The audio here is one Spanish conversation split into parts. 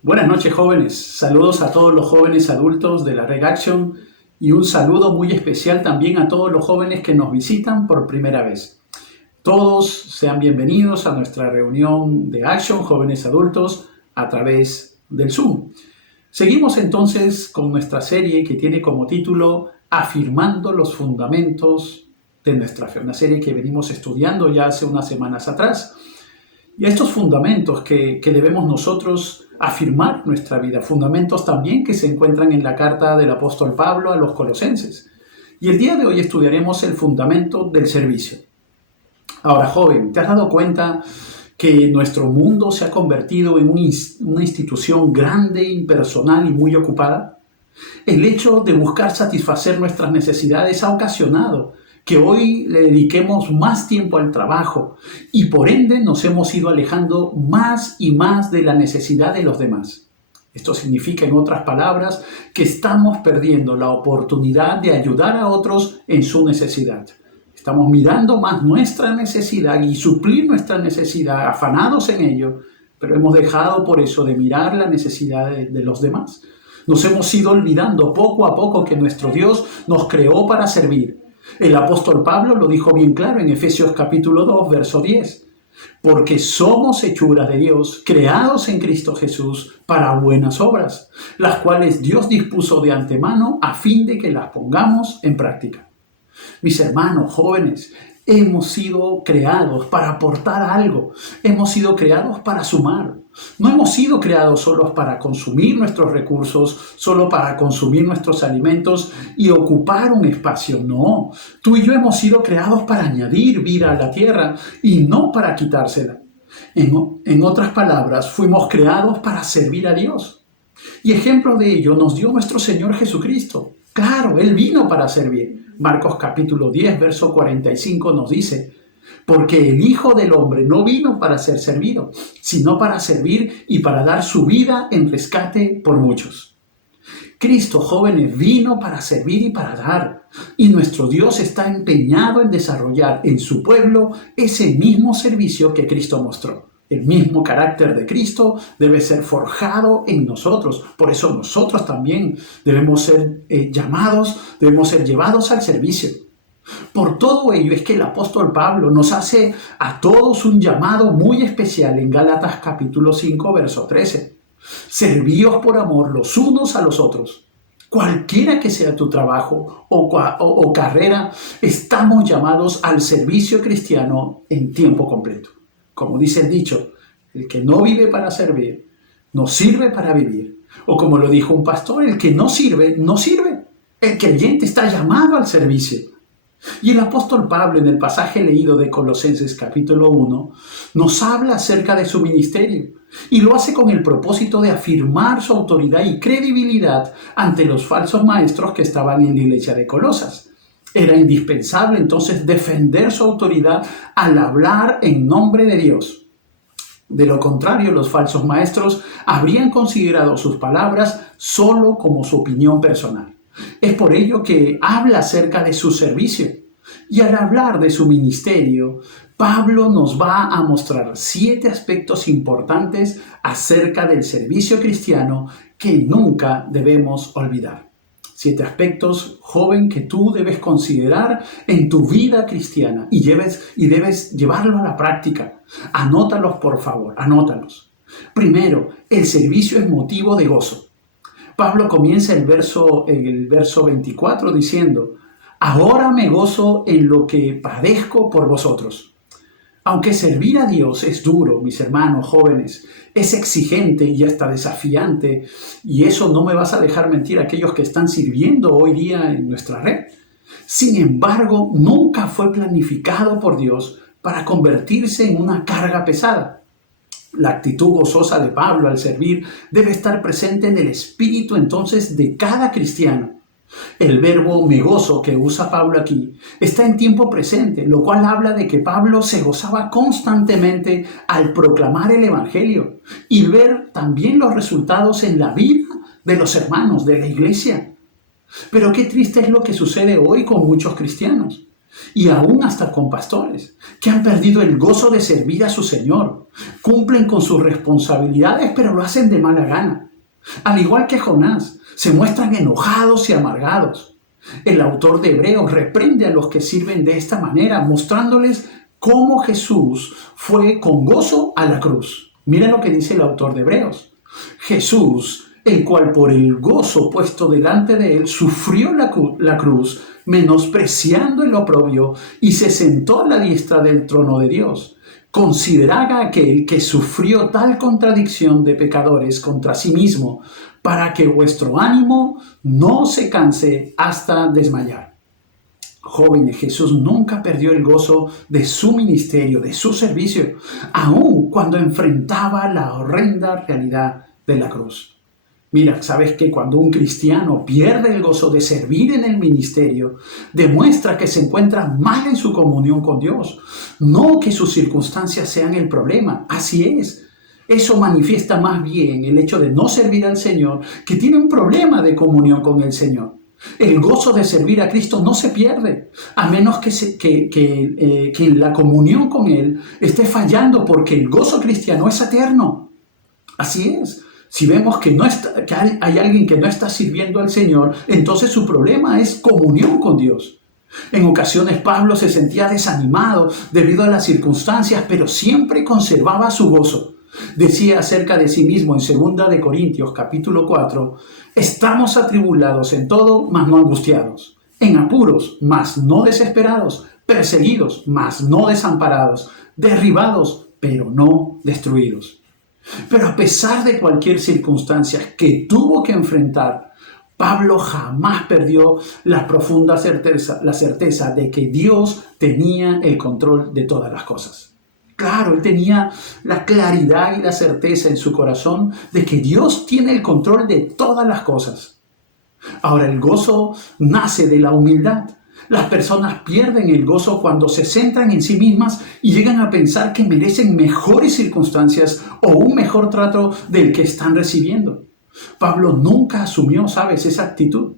Buenas noches, jóvenes. Saludos a todos los jóvenes adultos de la Red Action y un saludo muy especial también a todos los jóvenes que nos visitan por primera vez. Todos sean bienvenidos a nuestra reunión de Action, jóvenes adultos, a través del Zoom. Seguimos entonces con nuestra serie que tiene como título Afirmando los fundamentos de nuestra fe, una serie que venimos estudiando ya hace unas semanas atrás. Y estos fundamentos que debemos nosotros afirmar en nuestra vida, fundamentos también que se encuentran en la carta del apóstol Pablo a los Colosenses. Y el día de hoy estudiaremos el fundamento del servicio. Ahora, joven, ¿te has dado cuenta que nuestro mundo se ha convertido en una institución grande, impersonal y muy ocupada? El hecho de buscar satisfacer nuestras necesidades ha ocasionado que hoy le dediquemos más tiempo al trabajo y por ende nos hemos ido alejando más y más de la necesidad de los demás. Esto significa, en otras palabras, que estamos perdiendo la oportunidad de ayudar a otros en su necesidad. Estamos mirando más nuestra necesidad y suplir nuestra necesidad, afanados en ello, pero hemos dejado por eso de mirar la necesidad de los demás. Nos hemos ido olvidando poco a poco que nuestro Dios nos creó para servir. El apóstol Pablo lo dijo bien claro en Efesios capítulo 2, verso 10. Porque somos hechuras de Dios, creados en Cristo Jesús para buenas obras, las cuales Dios dispuso de antemano a fin de que las pongamos en práctica. Mis hermanos jóvenes, hemos sido creados para aportar algo, hemos sido creados para sumar. No hemos sido creados solo para consumir nuestros recursos, solo para consumir nuestros alimentos y ocupar un espacio. No, tú y yo hemos sido creados para añadir vida a la tierra y no para quitársela. En otras palabras, fuimos creados para servir a Dios. Y ejemplo de ello nos dio nuestro Señor Jesucristo. Claro, Él vino para servir. Marcos capítulo 10, verso 45 nos dice: porque el Hijo del Hombre no vino para ser servido, sino para servir y para dar su vida en rescate por muchos. Cristo, jóvenes, vino para servir y para dar. Y nuestro Dios está empeñado en desarrollar en su pueblo ese mismo servicio que Cristo mostró. El mismo carácter de Cristo debe ser forjado en nosotros. Por eso nosotros también debemos ser debemos ser llevados al servicio. Por todo ello es que el apóstol Pablo nos hace a todos un llamado muy especial en Gálatas capítulo 5, verso 13. Servíos por amor los unos a los otros. Cualquiera que sea tu trabajo o carrera, estamos llamados al servicio cristiano en tiempo completo. Como dice el dicho, el que no vive para servir, no sirve para vivir. O como lo dijo un pastor, el que no sirve, no sirve. El creyente está llamado al servicio. Y el apóstol Pablo, en el pasaje leído de Colosenses capítulo 1, nos habla acerca de su ministerio y lo hace con el propósito de afirmar su autoridad y credibilidad ante los falsos maestros que estaban en la iglesia de Colosas. Era indispensable entonces defender su autoridad al hablar en nombre de Dios. De lo contrario, los falsos maestros habrían considerado sus palabras solo como su opinión personal. Es por ello que habla acerca de su servicio. Y al hablar de su ministerio, Pablo nos va a mostrar 7 aspectos importantes acerca del servicio cristiano que nunca debemos olvidar. 7 aspectos, joven, que tú debes considerar en tu vida cristiana y debes llevarlo a la práctica. Anótalos, por favor, anótalos. Primero, el servicio es motivo de gozo. Pablo comienza en el verso 24 diciendo: ahora me gozo en lo que padezco por vosotros. Aunque servir a Dios es duro, mis hermanos jóvenes, es exigente y hasta desafiante, y eso no me vas a dejar mentir aquellos que están sirviendo hoy día en nuestra red. Sin embargo, nunca fue planificado por Dios para convertirse en una carga pesada. La actitud gozosa de Pablo al servir debe estar presente en el espíritu entonces de cada cristiano. El verbo me gozo que usa Pablo aquí está en tiempo presente, lo cual habla de que Pablo se gozaba constantemente al proclamar el evangelio y ver también los resultados en la vida de los hermanos de la iglesia. Pero qué triste es lo que sucede hoy con muchos cristianos. y aún hasta con pastores que han perdido el gozo de servir a su Señor. Cumplen con sus responsabilidades, pero lo hacen de mala gana. Al igual que Jonás, se muestran enojados y amargados. El autor de Hebreos reprende a los que sirven de esta manera, mostrándoles cómo Jesús fue con gozo a la cruz. Miren lo que dice el autor de Hebreos. Jesús, el cual por el gozo puesto delante de él, sufrió la cruz, menospreciando el oprobio, y se sentó a la diestra del trono de Dios. Considerad a aquel que sufrió tal contradicción de pecadores contra sí mismo, para que vuestro ánimo no se canse hasta desmayar. Jóvenes, Jesús nunca perdió el gozo de su ministerio, de su servicio, aun cuando enfrentaba la horrenda realidad de la cruz. Mira, sabes que cuando un cristiano pierde el gozo de servir en el ministerio, demuestra que se encuentra mal en su comunión con Dios. No que sus circunstancias sean el problema, así es. Eso manifiesta más bien el hecho de no servir al Señor, que tiene un problema de comunión con el Señor. El gozo de servir a Cristo no se pierde, a menos que la comunión con Él esté fallando, porque el gozo cristiano es eterno. Así es. Si vemos que hay alguien que no está sirviendo al Señor, entonces su problema es comunión con Dios. En ocasiones Pablo se sentía desanimado debido a las circunstancias, pero siempre conservaba su gozo. Decía acerca de sí mismo en 2 de Corintios capítulo 4, estamos atribulados en todo, mas no angustiados, en apuros, mas no desesperados, perseguidos, mas no desamparados, derribados, pero no destruidos. Pero a pesar de cualquier circunstancia que tuvo que enfrentar, Pablo jamás perdió la profunda certeza de que Dios tenía el control de todas las cosas. Claro, él tenía la claridad y la certeza en su corazón de que Dios tiene el control de todas las cosas. Ahora, el gozo nace de la humildad. Las personas pierden el gozo cuando se centran en sí mismas y llegan a pensar que merecen mejores circunstancias o un mejor trato del que están recibiendo. Pablo nunca asumió, ¿sabes?, esa actitud.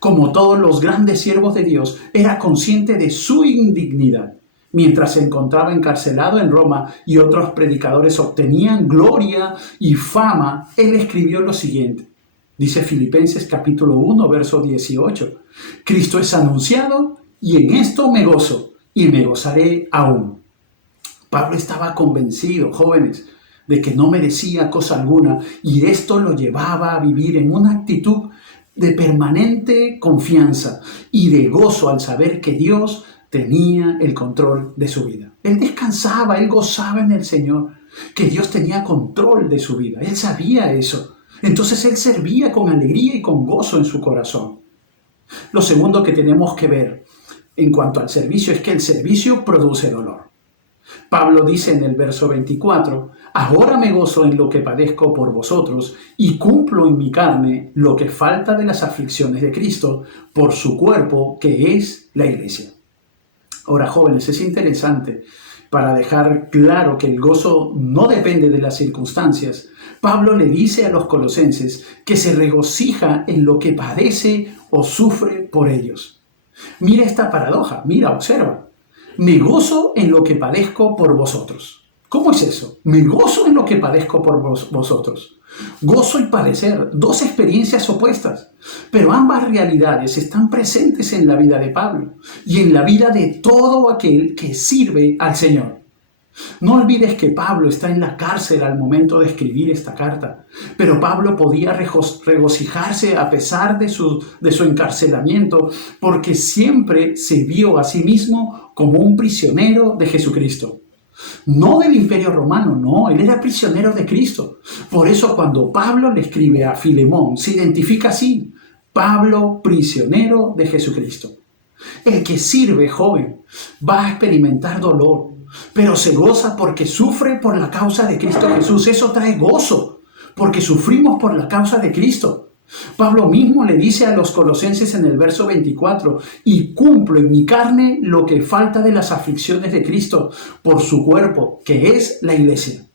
Como todos los grandes siervos de Dios, era consciente de su indignidad. Mientras se encontraba encarcelado en Roma y otros predicadores obtenían gloria y fama, él escribió lo siguiente. Dice Filipenses capítulo 1, verso 18. Cristo es anunciado y en esto me gozo y me gozaré aún. Pablo estaba convencido, jóvenes, de que no merecía cosa alguna y esto lo llevaba a vivir en una actitud de permanente confianza y de gozo al saber que Dios tenía el control de su vida. Él descansaba, él gozaba en el Señor, que Dios tenía control de su vida. Él sabía eso. Entonces él servía con alegría y con gozo en su corazón. Lo segundo que tenemos que ver en cuanto al servicio es que el servicio produce dolor. Pablo dice en el verso 24, ahora me gozo en lo que padezco por vosotros y cumplo en mi carne lo que falta de las aflicciones de Cristo por su cuerpo, que es la iglesia. Ahora, jóvenes, es interesante para dejar claro que el gozo no depende de las circunstancias. Pablo le dice a los colosenses que se regocija en lo que padece o sufre por ellos. Mira esta paradoja, observa. Me gozo en lo que padezco por vosotros. ¿Cómo es eso? Me gozo en lo que padezco por vosotros. Gozo y padecer, dos experiencias opuestas, pero ambas realidades están presentes en la vida de Pablo y en la vida de todo aquel que sirve al Señor. No olvides que Pablo está en la cárcel al momento de escribir esta carta, pero Pablo podía regocijarse a pesar de su encarcelamiento, porque siempre se vio a sí mismo como un prisionero de Jesucristo. No del Imperio Romano, no, él era prisionero de Cristo. Por eso cuando Pablo le escribe a Filemón, se identifica así, Pablo, prisionero de Jesucristo. El que sirve, joven, va a experimentar dolor, pero se goza porque sufre por la causa de Cristo Jesús. Eso trae gozo, porque sufrimos por la causa de Cristo. Pablo mismo le dice a los colosenses en el verso 24, y cumplo en mi carne lo que falta de las aflicciones de Cristo por su cuerpo, que es la iglesia.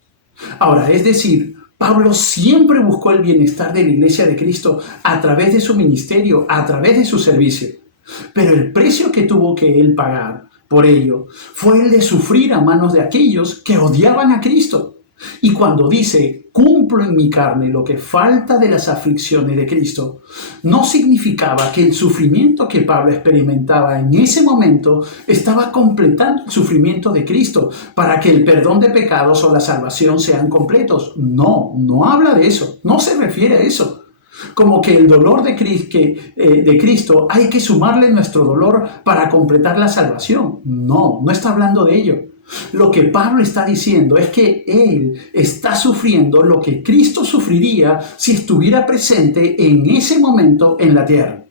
Ahora, es decir, Pablo siempre buscó el bienestar de la iglesia de Cristo a través de su ministerio, a través de su servicio. Pero el precio que tuvo que él pagar por ello fue el de sufrir a manos de aquellos que odiaban a Cristo. Y cuando dice, cumplo en mi carne lo que falta de las aflicciones de Cristo, no significaba que el sufrimiento que Pablo experimentaba en ese momento estaba completando el sufrimiento de Cristo para que el perdón de pecados o la salvación sean completos. No, no habla de eso, no se refiere a eso. Como que el dolor de Cristo hay que sumarle nuestro dolor para completar la salvación. No, no está hablando de ello. Lo que Pablo está diciendo es que él está sufriendo lo que Cristo sufriría si estuviera presente en ese momento en la tierra.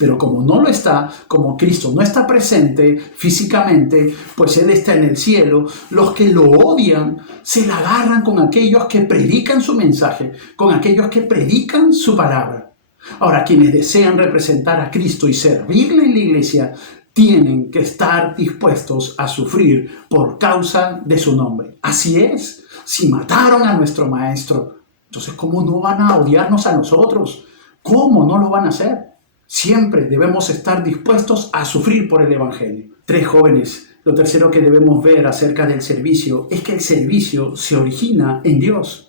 Pero como no lo está, como Cristo no está presente físicamente, pues Él está en el cielo, los que lo odian se la agarran con aquellos que predican su mensaje, con aquellos que predican su palabra. Ahora, quienes desean representar a Cristo y servirle en la iglesia, tienen que estar dispuestos a sufrir por causa de su nombre. Así es, si mataron a nuestro maestro, entonces ¿cómo no van a odiarnos a nosotros? ¿Cómo no lo van a hacer? Siempre debemos estar dispuestos a sufrir por el Evangelio. 3 jóvenes, lo tercero que debemos ver acerca del servicio es que el servicio se origina en Dios.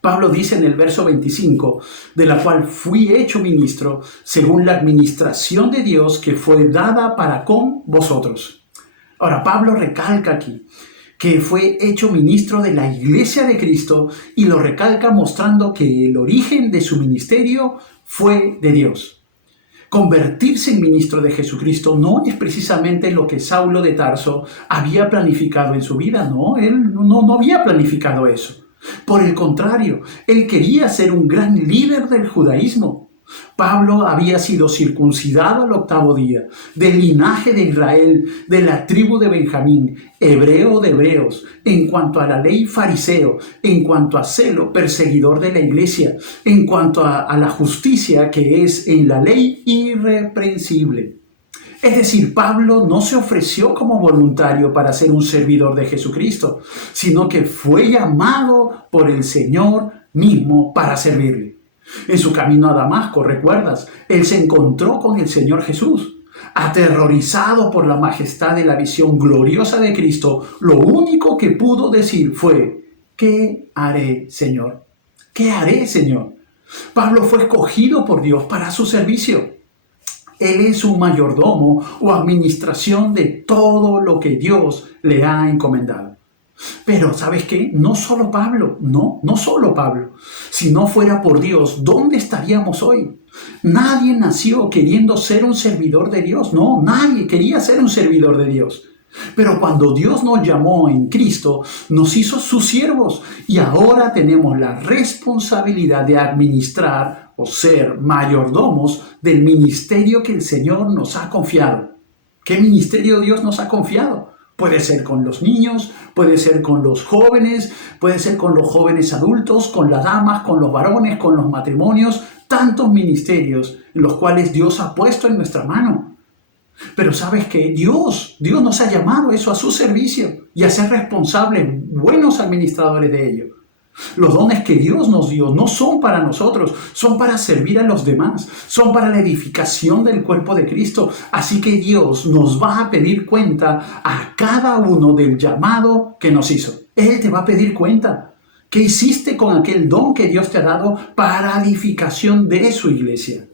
Pablo dice en el verso 25, de la cual fui hecho ministro según la administración de Dios que fue dada para con vosotros. Ahora, Pablo recalca aquí que fue hecho ministro de la iglesia de Cristo y lo recalca mostrando que el origen de su ministerio fue de Dios. Convertirse en ministro de Jesucristo no es precisamente lo que Saulo de Tarso había planificado en su vida. No, él no había planificado eso. Por el contrario, él quería ser un gran líder del judaísmo. Pablo había sido circuncidado al 8º día, del linaje de Israel, de la tribu de Benjamín, hebreo de hebreos, en cuanto a la ley fariseo, en cuanto a celo, perseguidor de la iglesia, en cuanto a la justicia que es en la ley irreprensible. Es decir, Pablo no se ofreció como voluntario para ser un servidor de Jesucristo, sino que fue llamado por el Señor mismo para servirle. En su camino a Damasco, ¿recuerdas? Él se encontró con el Señor Jesús. Aterrorizado por la majestad de la visión gloriosa de Cristo, lo único que pudo decir fue, ¿qué haré, Señor? ¿Qué haré, Señor? Pablo fue escogido por Dios para su servicio. Él es un mayordomo o administración de todo lo que Dios le ha encomendado. Pero, ¿sabes qué? No solo Pablo, no solo Pablo. Si no fuera por Dios, ¿dónde estaríamos hoy? Nadie nació queriendo ser un servidor de Dios. No, nadie quería ser un servidor de Dios. Pero cuando Dios nos llamó en Cristo, nos hizo sus siervos y ahora tenemos la responsabilidad de administrar o ser mayordomos del ministerio que el Señor nos ha confiado. ¿Qué ministerio Dios nos ha confiado? Puede ser con los niños, puede ser con los jóvenes, puede ser con los jóvenes adultos, con las damas, con los varones, con los matrimonios, tantos ministerios en los cuales Dios ha puesto en nuestra mano. Pero ¿sabes qué? Dios nos ha llamado eso a su servicio y a ser responsables, buenos administradores de ello. Los dones que Dios nos dio no son para nosotros, son para servir a los demás, son para la edificación del cuerpo de Cristo. Así que Dios nos va a pedir cuenta a cada uno del llamado que nos hizo. Él te va a pedir cuenta. ¿Qué hiciste con aquel don que Dios te ha dado para edificación de su iglesia?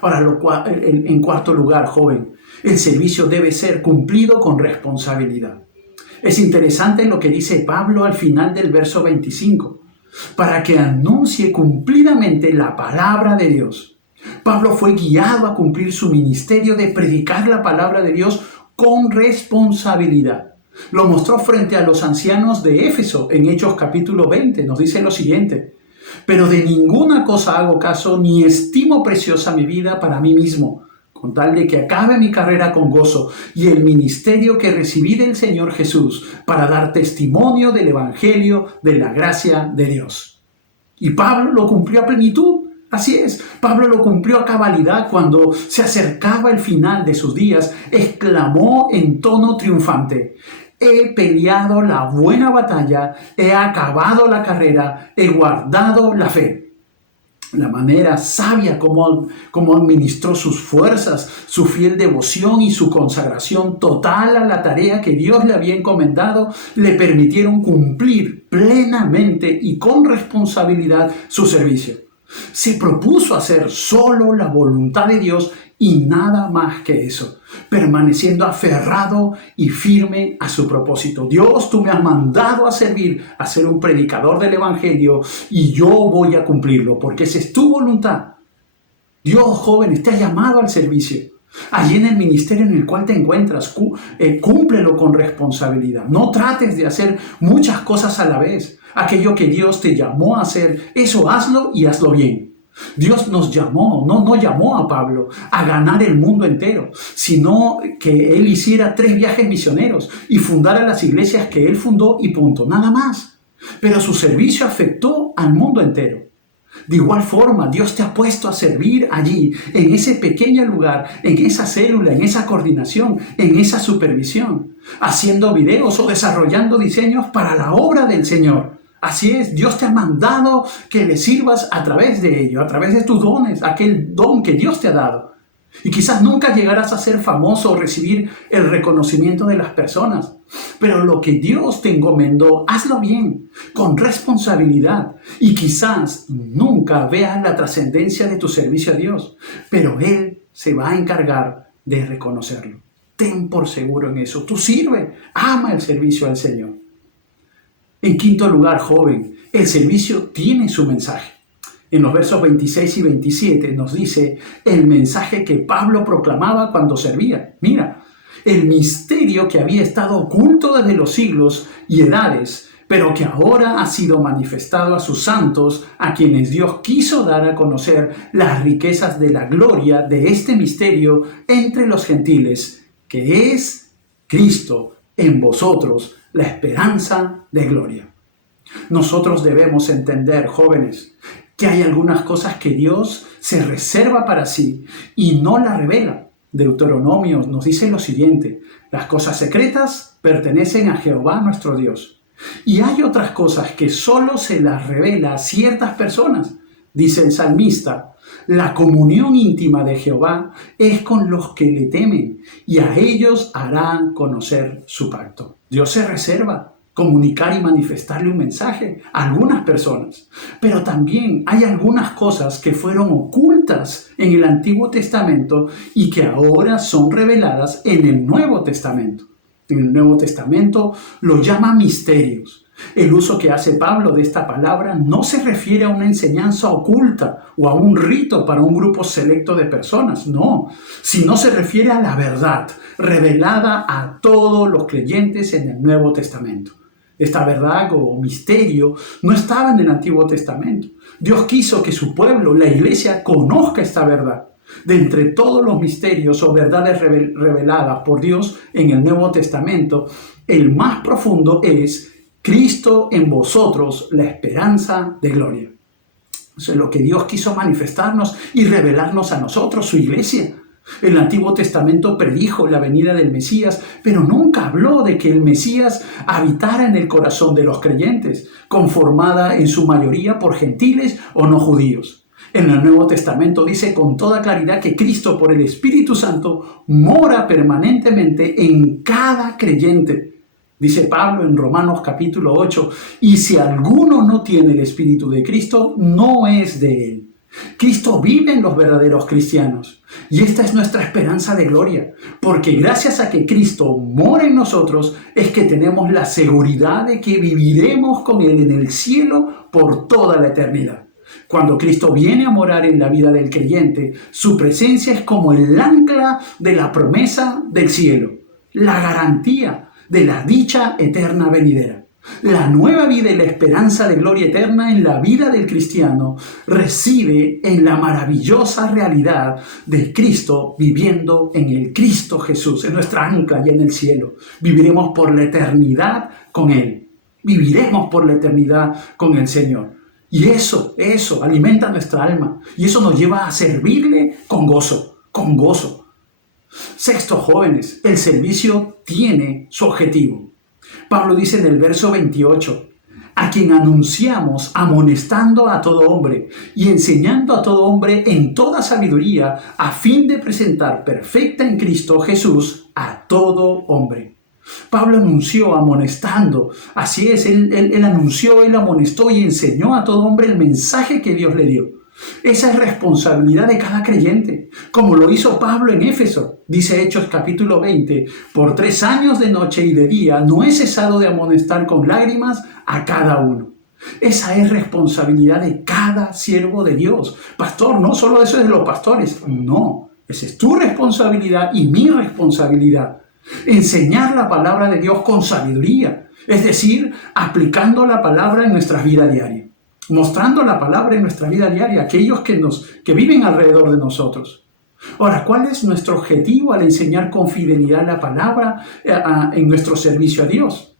Ahora, en cuarto lugar, joven, el servicio debe ser cumplido con responsabilidad. Es interesante lo que dice Pablo al final del verso 25, para que anuncie cumplidamente la palabra de Dios. Pablo fue guiado a cumplir su ministerio de predicar la palabra de Dios con responsabilidad. Lo mostró frente a los ancianos de Éfeso en Hechos capítulo 20. Nos dice lo siguiente: pero de ninguna cosa hago caso ni estimo preciosa mi vida para mí mismo, con tal de que acabe mi carrera con gozo y el ministerio que recibí del Señor Jesús para dar testimonio del Evangelio de la gracia de Dios. Y Pablo lo cumplió a plenitud. Así es, Pablo lo cumplió a cabalidad. Cuando se acercaba el final de sus días, exclamó en tono triunfante: he peleado la buena batalla, he acabado la carrera, he guardado la fe. la manera sabia como administró sus fuerzas, su fiel devoción y su consagración total a la tarea que Dios le había encomendado, le permitieron cumplir plenamente y con responsabilidad su servicio. Se propuso hacer solo la voluntad de Dios y nada más que eso, permaneciendo aferrado y firme a su propósito. Dios, tú me has mandado a servir, a ser un predicador del Evangelio, y yo voy a cumplirlo, porque esa es tu voluntad. Dios, jóvenes, te ha llamado al servicio. Allí en el ministerio en el cual te encuentras, cúmplelo con responsabilidad. No trates de hacer muchas cosas a la vez. Aquello que Dios te llamó a hacer, eso hazlo y hazlo bien. Dios nos llamó, no llamó a Pablo a ganar el mundo entero, sino que él hiciera 3 viajes misioneros y fundara las iglesias que él fundó y punto, nada más. Pero su servicio afectó al mundo entero. De igual forma, Dios te ha puesto a servir allí, en ese pequeño lugar, en esa célula, en esa coordinación, en esa supervisión, haciendo videos o desarrollando diseños para la obra del Señor. Así es, Dios te ha mandado que le sirvas a través de ello, a través de tus dones, aquel don que Dios te ha dado. Y quizás nunca llegarás a ser famoso o recibir el reconocimiento de las personas. Pero lo que Dios te encomendó, hazlo bien, con responsabilidad. Y quizás nunca veas la trascendencia de tu servicio a Dios, pero Él se va a encargar de reconocerlo. Ten por seguro en eso. Tú sirve, ama el servicio al Señor. En quinto lugar, joven, el servicio tiene su mensaje. En los versos 26 y 27 nos dice el mensaje que Pablo proclamaba cuando servía. Mira, el misterio que había estado oculto desde los siglos y edades, pero que ahora ha sido manifestado a sus santos, a quienes Dios quiso dar a conocer las riquezas de la gloria de este misterio entre los gentiles, que es Cristo en vosotros, la esperanza de gloria. Nosotros debemos entender, jóvenes, que hay algunas cosas que Dios se reserva para sí y no las revela. Deuteronomio nos dice lo siguiente: las cosas secretas pertenecen a Jehová nuestro Dios. Y hay otras cosas que solo se las revela a ciertas personas. Dice el salmista: la comunión íntima de Jehová es con los que le temen, y a ellos harán conocer su pacto. Dios se reserva comunicar y manifestarle un mensaje a algunas personas. Pero también hay algunas cosas que fueron ocultas en el Antiguo Testamento y que ahora son reveladas en el Nuevo Testamento. En el Nuevo Testamento lo llama misterios. El uso que hace Pablo de esta palabra no se refiere a una enseñanza oculta o a un rito para un grupo selecto de personas, no, sino se refiere a la verdad revelada a todos los creyentes en el Nuevo Testamento. Esta verdad o misterio no estaba en el Antiguo Testamento. Dios quiso que su pueblo, la iglesia, conozca esta verdad. De entre todos los misterios o verdades reveladas por Dios en el Nuevo Testamento, el más profundo es Cristo en vosotros, la esperanza de gloria. Eso es lo que Dios quiso manifestarnos y revelarnos a nosotros, su iglesia. El Antiguo Testamento predijo la venida del Mesías, pero nunca habló de que el Mesías habitara en el corazón de los creyentes, conformada en su mayoría por gentiles o no judíos. En el Nuevo Testamento dice con toda claridad que Cristo, por el Espíritu Santo, mora permanentemente en cada creyente. Dice Pablo en Romanos capítulo 8, y si alguno no tiene el Espíritu de Cristo, no es de él. Cristo vive en los verdaderos cristianos y esta es nuestra esperanza de gloria, porque gracias a que Cristo mora en nosotros es que tenemos la seguridad de que viviremos con Él en el cielo por toda la eternidad. Cuando Cristo viene a morar en la vida del creyente, su presencia es como el ancla de la promesa del cielo, la garantía de la dicha eterna venidera. La nueva vida y la esperanza de gloria eterna en la vida del cristiano reside en la maravillosa realidad de Cristo viviendo en el Cristo Jesús, en nuestra ancla y en el cielo. Viviremos por la eternidad con Él. Viviremos por la eternidad con el Señor. Y eso alimenta nuestra alma. Y eso nos lleva a servirle con gozo, con gozo. Sexto, jóvenes, el servicio tiene su objetivo. Pablo dice en el verso 28, a quien anunciamos amonestando a todo hombre y enseñando a todo hombre en toda sabiduría, a fin de presentar perfecta en Cristo Jesús a todo hombre. Pablo anunció amonestando, así es, él anunció, él amonestó y enseñó a todo hombre el mensaje que Dios le dio. Esa es responsabilidad de cada creyente, como lo hizo Pablo en Éfeso. Dice Hechos capítulo 20, por 3 años de noche y de día no he cesado de amonestar con lágrimas a cada uno. Esa es responsabilidad de cada siervo de Dios. Pastor, no solo eso es de los pastores, no, esa es tu responsabilidad y mi responsabilidad. Enseñar la palabra de Dios con sabiduría, es decir, aplicando la palabra en nuestra vida diaria, mostrando la palabra en nuestra vida diaria a aquellos que viven alrededor de nosotros. Ahora, ¿cuál es nuestro objetivo al enseñar con fidelidad la palabra en nuestro servicio a Dios?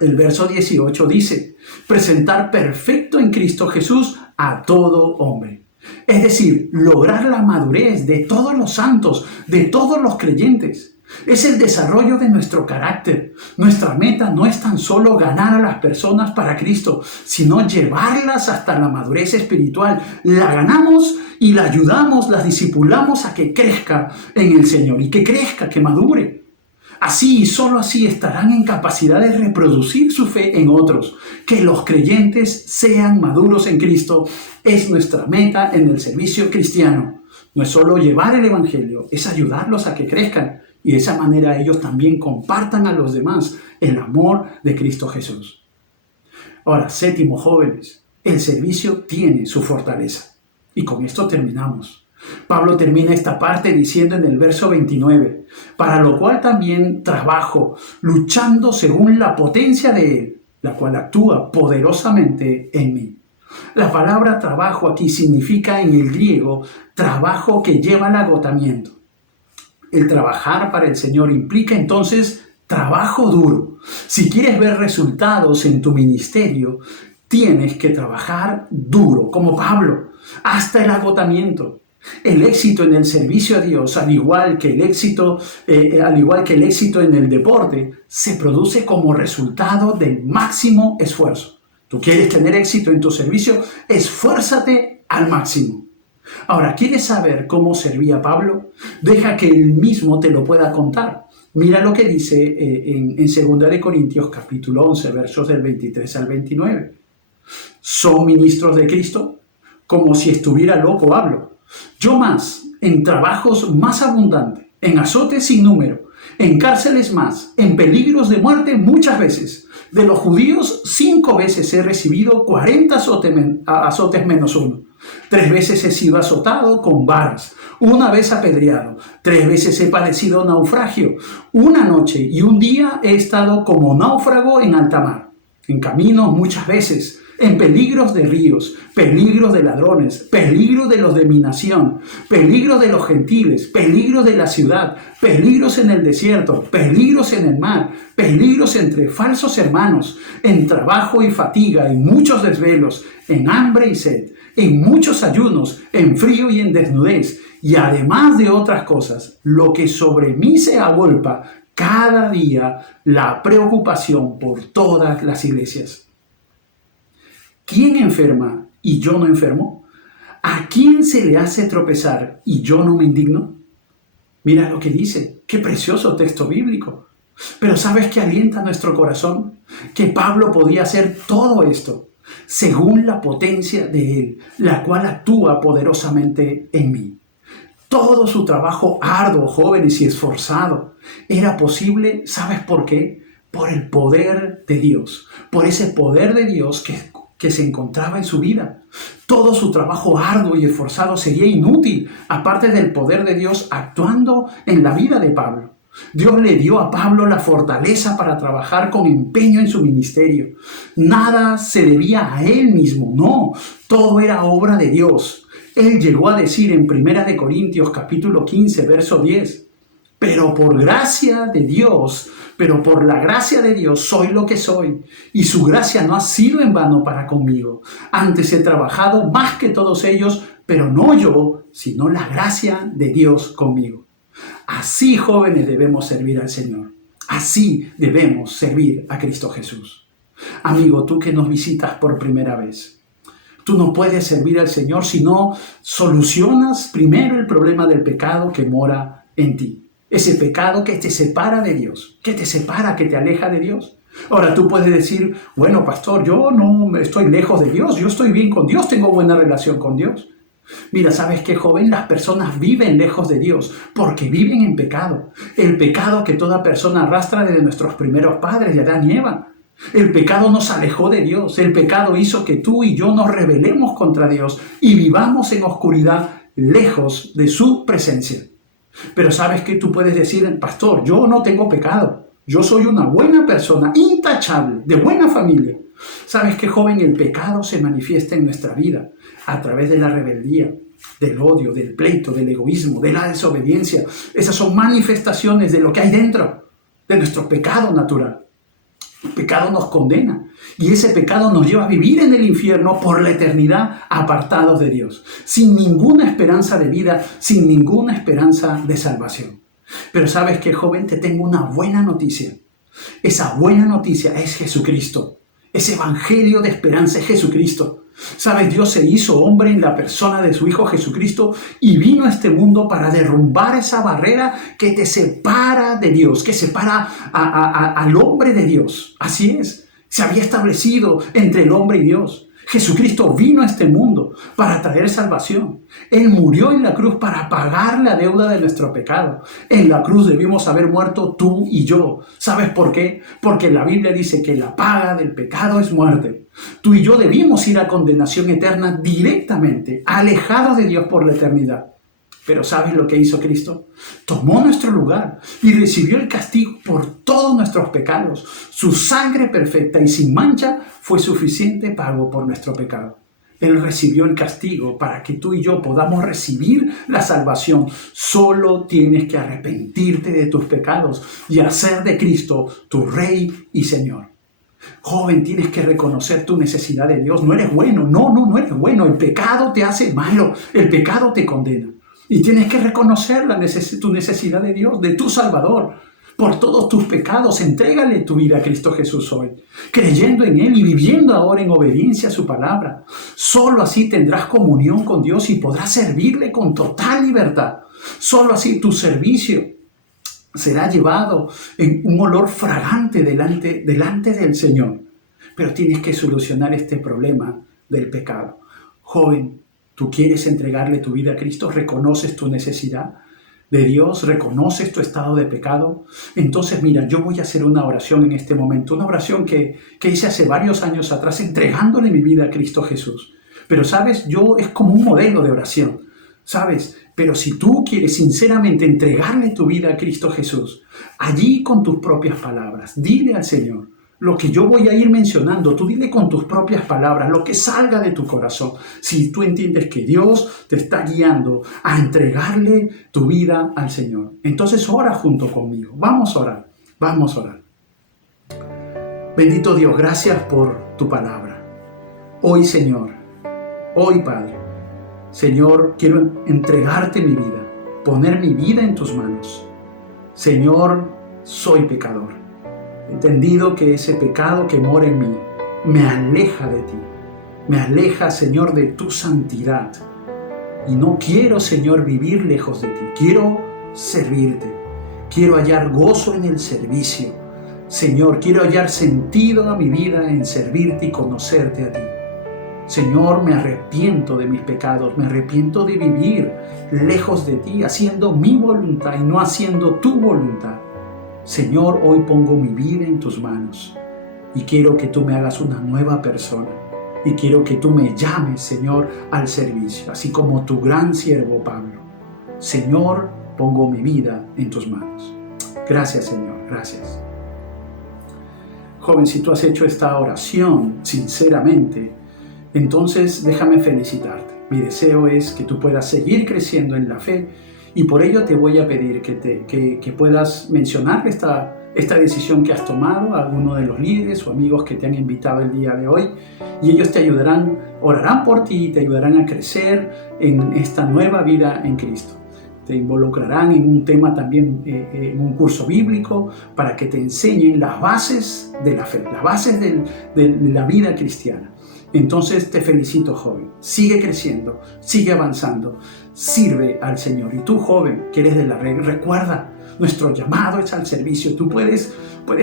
El verso 18 dice, presentar perfecto en Cristo Jesús a todo hombre. Es decir, lograr la madurez de todos los santos, de todos los creyentes. Es el desarrollo de nuestro carácter. Nuestra meta no es tan solo ganar a las personas para Cristo, sino llevarlas hasta la madurez espiritual. La ganamos y la ayudamos, las discipulamos a que crezca en el Señor y que crezca, que madure. Así y solo así estarán en capacidad de reproducir su fe en otros. Que los creyentes sean maduros en Cristo es nuestra meta en el servicio cristiano. No es solo llevar el evangelio, es ayudarlos a que crezcan y de esa manera ellos también compartan a los demás el amor de Cristo Jesús. Ahora, séptimo, jóvenes, el servicio tiene su fortaleza. Y con esto terminamos. Pablo termina esta parte diciendo en el verso 29, para lo cual también trabajo, luchando según la potencia de Él, la cual actúa poderosamente en mí. La palabra trabajo aquí significa en el griego trabajo que lleva al agotamiento. El trabajar para el Señor implica entonces trabajo duro. Si quieres ver resultados en tu ministerio, tienes que trabajar duro, como Pablo, hasta el agotamiento. El éxito en el servicio a Dios, al igual que el éxito en el deporte, se produce como resultado del máximo esfuerzo. Tú quieres tener éxito en tu servicio, esfuérzate al máximo. Ahora, ¿quieres saber cómo servía Pablo? Deja que él mismo te lo pueda contar. Mira lo que dice en 2 Corintios capítulo 11, versos del 23 al 29. ¿Son ministros de Cristo? Como si estuviera loco hablo. Yo más, en trabajos más abundantes, en azotes sin número, en cárceles más, en peligros de muerte muchas veces. De los judíos 5 veces he recibido 40 azotes menos uno. 3 veces he sido azotado con varas, 1 vez apedreado, 3 veces he padecido naufragio, 1 noche y 1 día he estado como náufrago en alta mar, en caminos muchas veces, en peligros de ríos, peligros de ladrones, peligros de los de mi nación, peligros de los gentiles, peligros de la ciudad, peligros en el desierto, peligros en el mar, peligros entre falsos hermanos, en trabajo y fatiga, en muchos desvelos, en hambre y sed, en muchos ayunos, en frío y en desnudez, y además de otras cosas, lo que sobre mí se agolpa cada día, la preocupación por todas las iglesias. ¿Quién enferma y yo no enfermo? ¿A quién se le hace tropezar y yo no me indigno? Mira lo que dice, qué precioso texto bíblico. Pero ¿sabes qué alienta nuestro corazón? Que Pablo podía hacer todo esto según la potencia de Él, la cual actúa poderosamente en mí. Todo su trabajo arduo, jóvenes, y esforzado era posible, ¿sabes por qué? Por el poder de Dios, por ese poder de Dios que se encontraba en su vida. Todo su trabajo arduo y esforzado sería inútil, aparte del poder de Dios actuando en la vida de Pablo. Dios le dio a Pablo la fortaleza para trabajar con empeño en su ministerio. Nada se debía a él mismo, no, todo era obra de Dios. Él llegó a decir en 1 Corintios capítulo 15, verso 10, pero por la gracia de Dios soy lo que soy, y su gracia no ha sido en vano para conmigo. Antes he trabajado más que todos ellos, pero no yo, sino la gracia de Dios conmigo. Así, jóvenes, debemos servir al Señor. Así debemos servir a Cristo Jesús. Amigo, tú que nos visitas por primera vez, tú no puedes servir al Señor si no solucionas primero el problema del pecado que mora en ti. Ese pecado que te separa de Dios, que te aleja de Dios. Ahora tú puedes decir, bueno, pastor, yo no estoy lejos de Dios, yo estoy bien con Dios, tengo buena relación con Dios. Mira, ¿sabes qué, joven? Las personas viven lejos de Dios porque viven en pecado. El pecado que toda persona arrastra desde nuestros primeros padres, de Adán y Eva. El pecado nos alejó de Dios. El pecado hizo que tú y yo nos rebelemos contra Dios y vivamos en oscuridad lejos de su presencia. Pero ¿sabes qué? Tú puedes decir, pastor, yo no tengo pecado. Yo soy una buena persona, intachable, de buena familia. ¿Sabes qué, joven? El pecado se manifiesta en nuestra vida a través de la rebeldía, del odio, del pleito, del egoísmo, de la desobediencia. Esas son manifestaciones de lo que hay dentro, de nuestro pecado natural. El pecado nos condena y ese pecado nos lleva a vivir en el infierno por la eternidad apartados de Dios, sin ninguna esperanza de vida, sin ninguna esperanza de salvación. Pero ¿sabes qué, joven? Te tengo una buena noticia. Esa buena noticia es Jesucristo. Ese evangelio de esperanza es Jesucristo. ¿Sabes? Dios se hizo hombre en la persona de su Hijo Jesucristo y vino a este mundo para derrumbar esa barrera que te separa de Dios, que separa al hombre de Dios. Así es. Se había establecido entre el hombre y Dios. Jesucristo vino a este mundo para traer salvación. Él murió en la cruz para pagar la deuda de nuestro pecado. En la cruz debimos haber muerto tú y yo. ¿Sabes por qué? Porque la Biblia dice que la paga del pecado es muerte. Tú y yo debimos ir a condenación eterna directamente, alejados de Dios por la eternidad. Pero ¿sabes lo que hizo Cristo? Tomó nuestro lugar y recibió el castigo por todos nuestros pecados. Su sangre perfecta y sin mancha fue suficiente pago por nuestro pecado. Él recibió el castigo para que tú y yo podamos recibir la salvación. Solo tienes que arrepentirte de tus pecados y hacer de Cristo tu Rey y Señor. Joven, tienes que reconocer tu necesidad de Dios. No eres bueno, no eres bueno. El pecado te hace malo, el pecado te condena. Y tienes que reconocer tu necesidad de Dios, de tu Salvador. Por todos tus pecados, entrégale tu vida a Cristo Jesús hoy, creyendo en Él y viviendo ahora en obediencia a su palabra. Solo así tendrás comunión con Dios y podrás servirle con total libertad. Solo así tu servicio será llevado en un olor fragante delante del Señor. Pero tienes que solucionar este problema del pecado. Joven, ¿tú quieres entregarle tu vida a Cristo? ¿Reconoces tu necesidad de Dios? ¿Reconoces tu estado de pecado? Entonces, mira, yo voy a hacer una oración en este momento. Una oración que hice hace varios años atrás, entregándole mi vida a Cristo Jesús. Pero, ¿sabes? Es como un modelo de oración, ¿sabes? Pero si tú quieres sinceramente entregarle tu vida a Cristo Jesús, allí con tus propias palabras, dile al Señor lo que yo voy a ir mencionando, tú dile con tus propias palabras, lo que salga de tu corazón. Si tú entiendes que Dios te está guiando a entregarle tu vida al Señor, entonces ora junto conmigo. Vamos a orar, vamos a orar. Bendito Dios, gracias por tu palabra. Hoy, Señor, hoy, Padre, Señor, quiero entregarte mi vida, poner mi vida en tus manos. Señor, soy pecador. He entendido que ese pecado que mora en mí me aleja de ti. Me aleja, Señor, de tu santidad. Y no quiero, Señor, vivir lejos de ti. Quiero servirte. Quiero hallar gozo en el servicio. Señor, quiero hallar sentido a mi vida en servirte y conocerte a ti. Señor, me arrepiento de mis pecados, me arrepiento de vivir lejos de ti, haciendo mi voluntad y no haciendo tu voluntad. Señor, hoy pongo mi vida en tus manos y quiero que tú me hagas una nueva persona y quiero que tú me llames, Señor, al servicio, así como tu gran siervo Pablo. Señor, pongo mi vida en tus manos. Gracias, Señor, gracias. Joven, si tú has hecho esta oración sinceramente, entonces déjame felicitarte. Mi deseo es que tú puedas seguir creciendo en la fe y por ello te voy a pedir que puedas mencionar esta decisión que has tomado a alguno de los líderes o amigos que te han invitado el día de hoy y ellos te ayudarán, orarán por ti y te ayudarán a crecer en esta nueva vida en Cristo. te involucrarán en un tema también, en un curso bíblico, para que te enseñen las bases de la fe, las bases de la vida cristiana. Entonces te felicito, joven. Sigue creciendo, sigue avanzando, sirve al Señor. Y tú, joven, que eres de la red, recuerda, nuestro llamado es al servicio. Tú puedes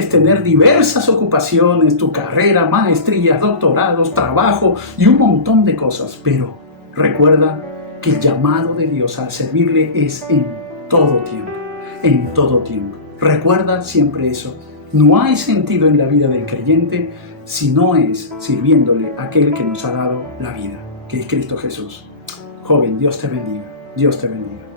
tener diversas ocupaciones, tu carrera, maestrías, doctorados, trabajo y un montón de cosas, pero recuerda que el llamado de Dios al servirle es en todo tiempo, en todo tiempo. Recuerda siempre eso. No hay sentido en la vida del creyente si no es sirviéndole a aquel que nos ha dado la vida, que es Cristo Jesús. Joven, Dios te bendiga. Dios te bendiga.